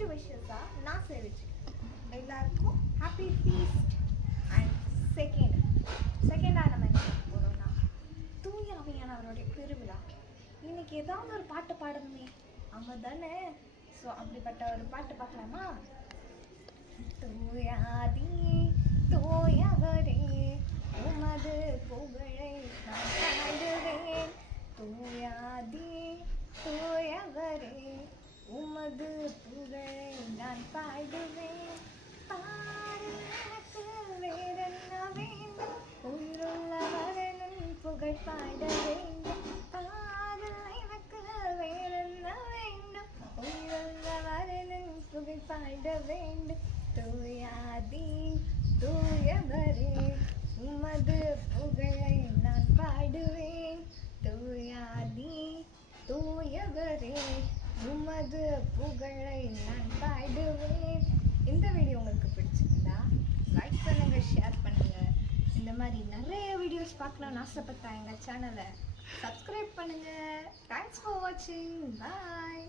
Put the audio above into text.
First விஷஸா நான் சேவிச்சு எல்லாருக்கும் ஹாப்பி ஃபீஸ்ட். அண்ட் செகண்டாக நம்ம என்ன பார்க்க போகிறோம்னா தூய ஆவியானவருடைய பெருவிழா. இன்னைக்கு ஏதாவது ஒரு பாட்டு பாடணுமே, ஆமாம் தானே? ஸோ அப்படிப்பட்ட ஒரு பாட்டு பார்க்கலாமா? தூயாதி தூயவரே உமது புகழை நான் பாடுவேன். தூயாதி தூயவரே உமது புகழை நான் பாடுவேன். பாடு எனக்கு வேறென்ன வேண்டும், உயிருள்ளவரனும் புகழ் பாட வேண்டும். பாடு எனக்கு வேறென்ன வேண்டும், உயிருள்ளவரனும் புகழ் பாட வேண்டும். தூயாதி தூயவரே உமது புகழை நான் பாடுவேன். தூயாதி தூயவரே உமது புகழை நான் பாடுவேன். இந்த வீடியோ உங்களுக்கு பிடிச்சிருந்தா லைக் பண்ணுங்க, ஷேர் பண்ணுங்க. இந்த மாதிரி நிறைய வீடியோஸ் பார்க்கணும்னு ஆசைப்பட்டா எங்கள் சேனலை சப்ஸ்கிரைப் பண்ணுங்க. தேங்க்ஸ் ஃபார் வாட்சிங். பாய்.